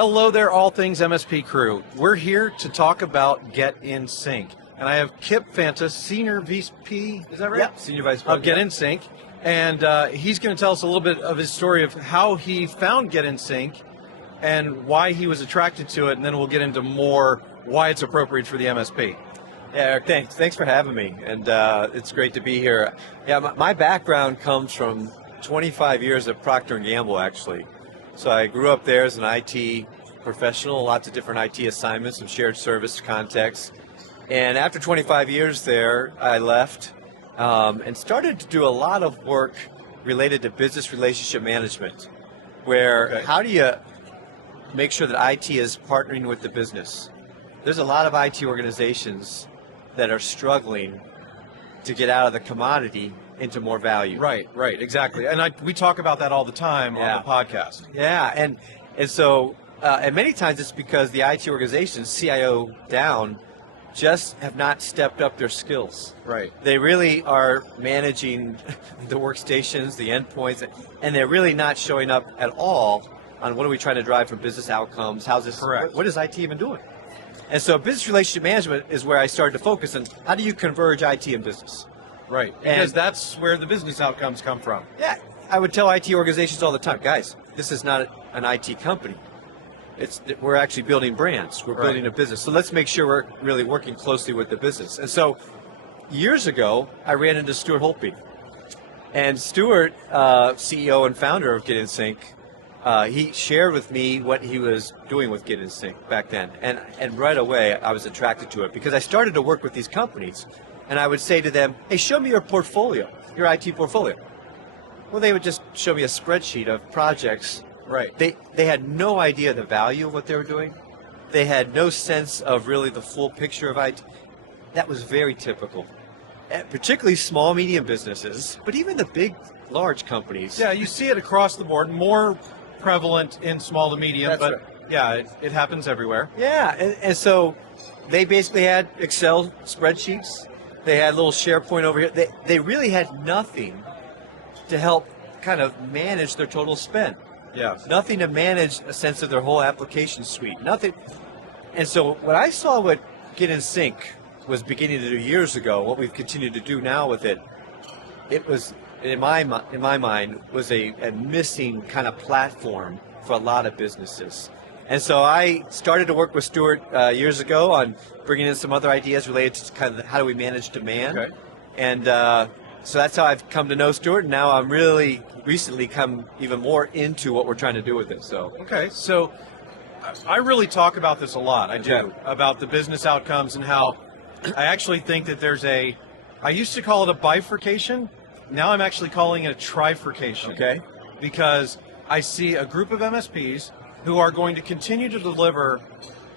Hello there, all things MSP crew. We're here to talk about GetInSync. And I have Kip Fanta, Senior VP, is that right? Yep, Senior Vice Of President. GetInSync. And he's going to tell us a little bit of his story of how he found GetInSync and why he was attracted to it, and then we'll get into more why it's appropriate for the MSP. Yeah, Eric, thanks for having me, and it's great to be here. Yeah, my background comes from 25 years at Procter & Gamble, actually. So I grew up there as an IT professional, lots of different IT assignments and shared service contexts. And after 25 years there, I left and started to do a lot of work related to business relationship management, where how do you make sure that IT is partnering with the business? There's a lot of IT organizations that are struggling to get out of the commodity into more value. Right, exactly. And we talk about that all the time on the podcast. Yeah, and so and many times it's because the IT organizations, CIO down, just have not stepped up their skills. Right. They really are managing the workstations, the endpoints, and they're really not showing up at all on what are we trying to drive from business outcomes, how's this, correct. What is IT even doing? And so business relationship management is where I started to focus on how do you converge IT and business? Right, because that's where the business outcomes come from. Yeah, I would tell IT organizations all the time, guys, this is not an IT company. We're actually building brands. We're building a business. So let's make sure we're really working closely with the business. And so years ago, I ran into Stuart Holtby. And Stuart, CEO and founder of GetInSync, he shared with me what he was doing with GetInSync back then. And right away, I was attracted to it because I started to work with these companies. And I would say to them, hey, show me your portfolio, your IT portfolio. Well, they would just show me a spreadsheet of projects. Right. They had no idea the value of what they were doing. They had no sense of really the full picture of IT. That was very typical, particularly small, medium businesses, but even the big, large companies. Yeah, you see it across the board, more prevalent in small to medium, That's but right. yeah, it happens everywhere. Yeah, and so they basically had Excel spreadsheets. They had a little SharePoint over here. They really had nothing to help kind of manage their total spend. Yeah. Nothing to manage a sense of their whole application suite. Nothing. And so what I saw what GetInSync was beginning to do years ago, what we've continued to do now with it, it was, in my mind, was a missing kind of platform for a lot of businesses. And so I started to work with Stuart years ago on bringing in some other ideas related to kind of how do we manage demand. Okay. And so that's how I've come to know Stuart, and now I'm really recently come even more into what we're trying to do with it. So Okay, so I really talk about this a lot. I do, Okay. about the business outcomes and how I actually think that there's I used to call it a bifurcation. Now I'm actually calling it a trifurcation. Okay. Because I see a group of MSPs who are going to continue to deliver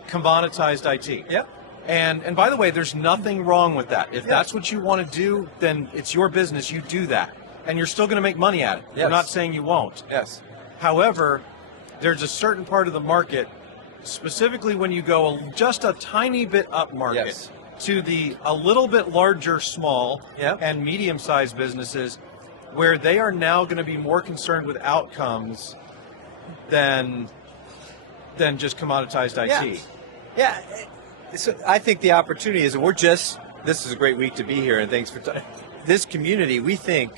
commoditized IT. Yep. And by the way, there's nothing wrong with that. If that's what you want to do, then it's your business. You do that. And you're still going to make money at it. Yes. I'm not saying you won't. Yes. However, there's a certain part of the market, specifically when you go just a tiny bit up market, Yes. to a little bit larger small Yep. and medium-sized businesses, where they are now going to be more concerned with outcomes than just commoditized IT. Yeah. So I think the opportunity is, this is a great week to be here, and thanks for this community. We think,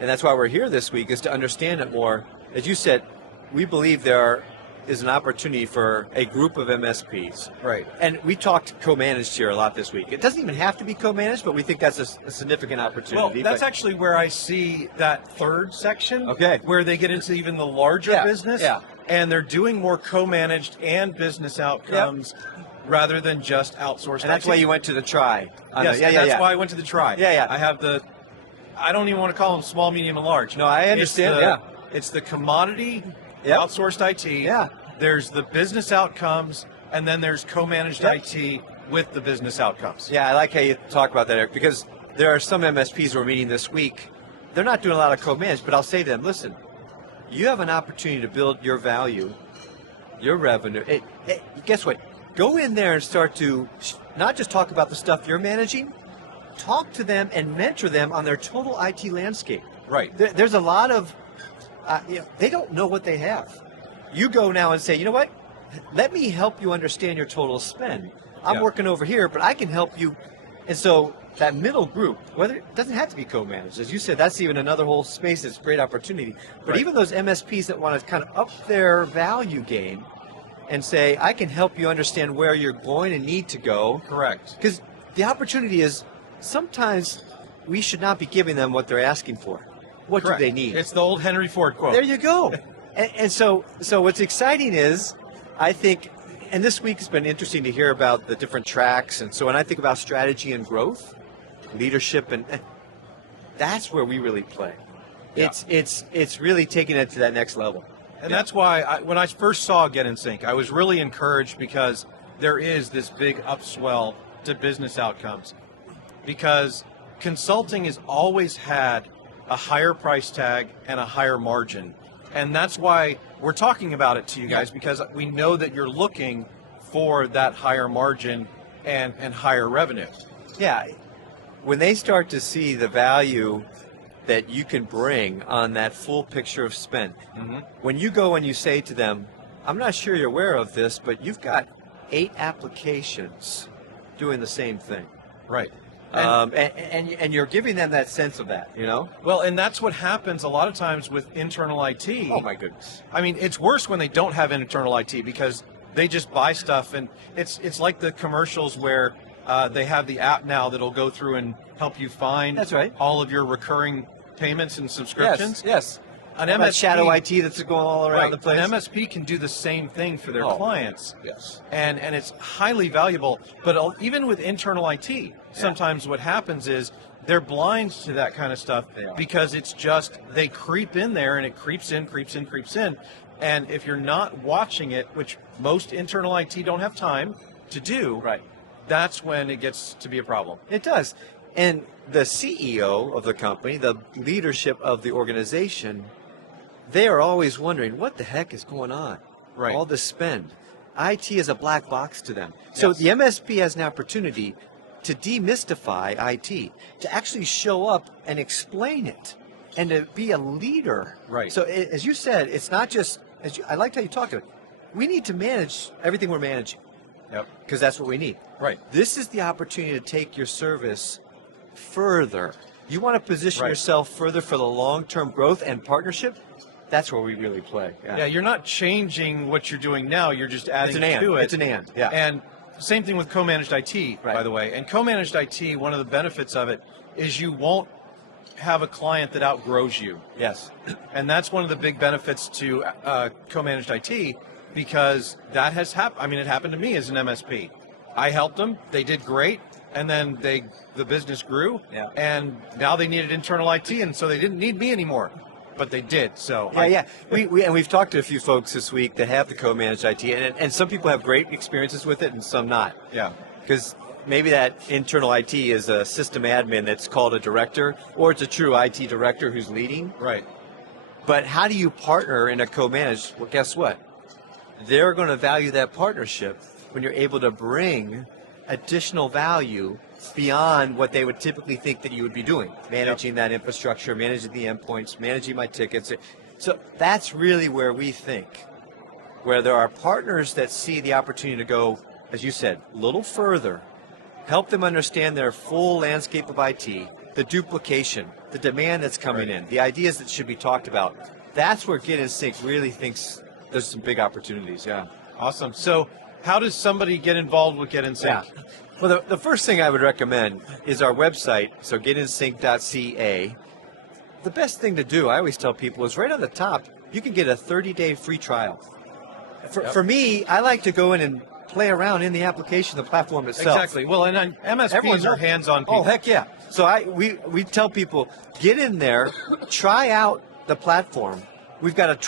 and that's why we're here this week, is to understand it more. As you said, we believe there is an opportunity for a group of MSPs. Right. And we talked co-managed here a lot this week. It doesn't even have to be co-managed, but we think that's a significant opportunity. Well, that's actually where I see that third section, Okay. where they get into even the larger business, and they're doing more co-managed and business outcomes rather than just outsourced. And that's why you went to the try. Yes, that's why I went to the try. Yeah. I have I don't even want to call them small, medium, and large. No, I understand. It's the commodity outsourced IT. Yeah. There's the business outcomes, and then there's co-managed IT with the business outcomes. Yeah, I like how you talk about that, Eric, because there are some MSPs we're meeting this week. They're not doing a lot of co-managed, but I'll say to them, listen, you have an opportunity to build your value, your revenue. Hey, guess what? Go in there and start to not just talk about the stuff you're managing, talk to them and mentor them on their total IT landscape. Right. There's a lot of, they don't know what they have. You go now and say, you know what? let me help you understand your total spend. I'm Yeah. working over here, but I can help you. And so that middle group, whether it doesn't have to be co-managed, as you said, that's even another whole space that's a great opportunity. But Right. even those MSPs that want to kind of up their value game and say, I can help you understand where you're going and need to go. Correct. Because the opportunity is sometimes we should not be giving them what they're asking for. What Correct. do they need? It's the old Henry Ford quote. There you go. And so what's exciting is, I think, and this week has been interesting to hear about the different tracks. And so when I think about strategy and growth, leadership, and that's where we really play. Yeah. It's really taking it to that next level. And that's why when I first saw GetInSync, I was really encouraged because there is this big upswell to business outcomes. Because consulting has always had a higher price tag and a higher margin. And that's why we're talking about it to you guys, because we know that you're looking for that higher margin and higher revenue. Yeah. When they start to see the value that you can bring on that full picture of spend, when you go and you say to them, I'm not sure you're aware of this, but you've got 8 applications doing the same thing. Right. And you're giving them that sense of that, you know? Well, and that's what happens a lot of times with internal IT. Oh my goodness. I mean, it's worse when they don't have internal IT because they just buy stuff, and it's like the commercials where they have the app now that'll go through and help you find That's right. all of your recurring payments and subscriptions. Yes. An That shadow IT that's going all around the place. An MSP can do the same thing for their Oh. clients. Yes. And it's highly valuable. But even with internal IT, sometimes what happens is they're blind to that kind of stuff because it's just they creep in there and it creeps in. And if you're not watching it, which most internal IT don't have time to do, that's when it gets to be a problem. It does. And the CEO of the company, the leadership of the organization, they are always wondering, what the heck is going on? Right. All this spend. IT is a black box to them. So the MSP has an opportunity to demystify IT, to actually show up and explain it, and to be a leader. Right. So as you said, it's not just, I liked how you talked about it, we need to manage everything we're managing. Yep. Because that's what we need. Right. This is the opportunity to take your service further. You want to position yourself further for the long-term growth and partnership? That's where we really play. Yeah, you're not changing what you're doing now, you're just adding to it. It's an and. Yeah. And same thing with co-managed IT, by the way. And co-managed IT, one of the benefits of it is you won't have a client that outgrows you. Yes. And that's one of the big benefits to co-managed IT, because that has happened. I mean, it happened to me as an MSP. I helped them, they did great, and then the business grew, and now they needed internal IT, and so they didn't need me anymore. But they did, so. We've talked to a few folks this week that have the co-managed IT, and some people have great experiences with it and some not. Yeah. Because maybe that internal IT is a system admin that's called a director, or it's a true IT director who's leading. Right. But how do you partner in a co-managed? Well, guess what? They're going to value that partnership when you're able to bring additional value beyond what they would typically think that you would be doing, managing that infrastructure, managing the endpoints, managing my tickets. So that's really where we think, where there are partners that see the opportunity to go, as you said, a little further, help them understand their full landscape of IT, the duplication, the demand that's coming in, the ideas that should be talked about. That's where GetInSync really thinks there's some big opportunities. Awesome. So how does somebody get involved with GetInSync? Well, the first thing I would recommend is our website, so GetInSync.ca. The best thing to do, I always tell people, is right on the top, you can get a 30-day free trial. For me, I like to go in and play around in the application, the platform itself. Exactly. Well, and MSPs are hands-on people. Oh, heck yeah. So we tell people, get in there, try out the platform. We've got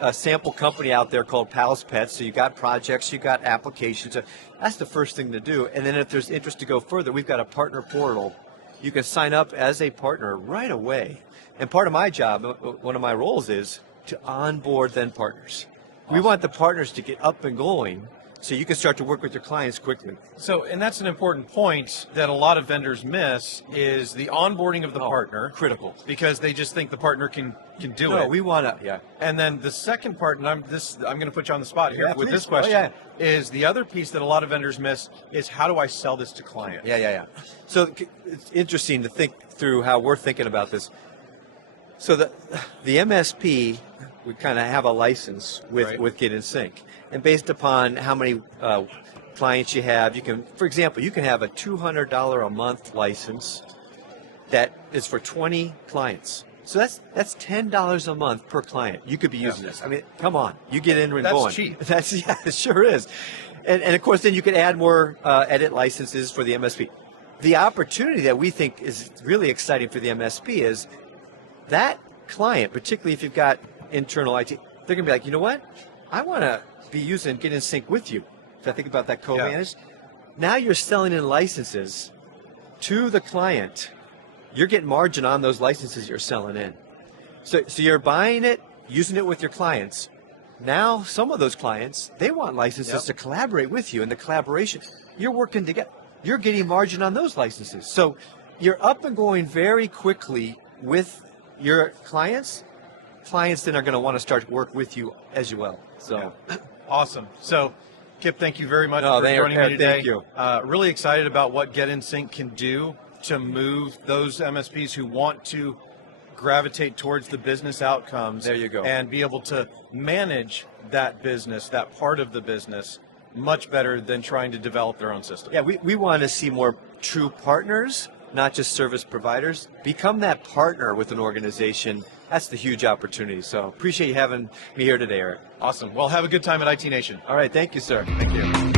a sample company out there called Pal's Pets. So you got projects, you got applications. That's the first thing to do. And then if there's interest to go further, we've got a partner portal. You can sign up as a partner right away. And part of my job, one of my roles is to onboard then partners. Awesome. We want the partners to get up and going so you can start to work with your clients quickly. So, and that's an important point that a lot of vendors miss is the onboarding of the partner. Critical. Because they just think the partner can do No, it. we want to, yeah. And then the second part, and I'm going to put you on the spot here Yeah, with please. this question, Oh, yeah. is the other piece that a lot of vendors miss is how do I sell this to clients? Yeah. So it's interesting to think through how we're thinking about this. So the MSP would kind of have a license with GetInSync, and based upon how many clients you have, you can, for example, you can have a $200 a month license that is for 20 clients. So that's $10 a month per client. You could be using this. I mean, come on, you get in and going. That's cheap. Yeah, it sure is. And of course, then you could add more edit licenses for the MSP. The opportunity that we think is really exciting for the MSP is that client, particularly if you've got internal IT, they're going to be like, you know what? I want to be using GetInSync with you. If I think about that co-managed, now you're selling in licenses to the client. You're getting margin on those licenses you're selling in. So you're buying it, using it with your clients. Now, some of those clients, they want licenses to collaborate with you, and the collaboration, you're working together. You're getting margin on those licenses. So you're up and going very quickly with your clients. Clients then are going to want to start to work with you as well. So Awesome. So, Kip, thank you very much for joining me today. Thank you. Really excited about what GetInSync can do to move those MSPs who want to gravitate towards the business outcomes. There you go. And be able to manage that business, that part of the business, much better than trying to develop their own system. Yeah, we want to see more true partners, not just service providers. Become that partner with an organization. That's the huge opportunity. So appreciate you having me here today, Eric. Awesome. Well, have a good time at IT Nation. All right, thank you, sir. Thank you.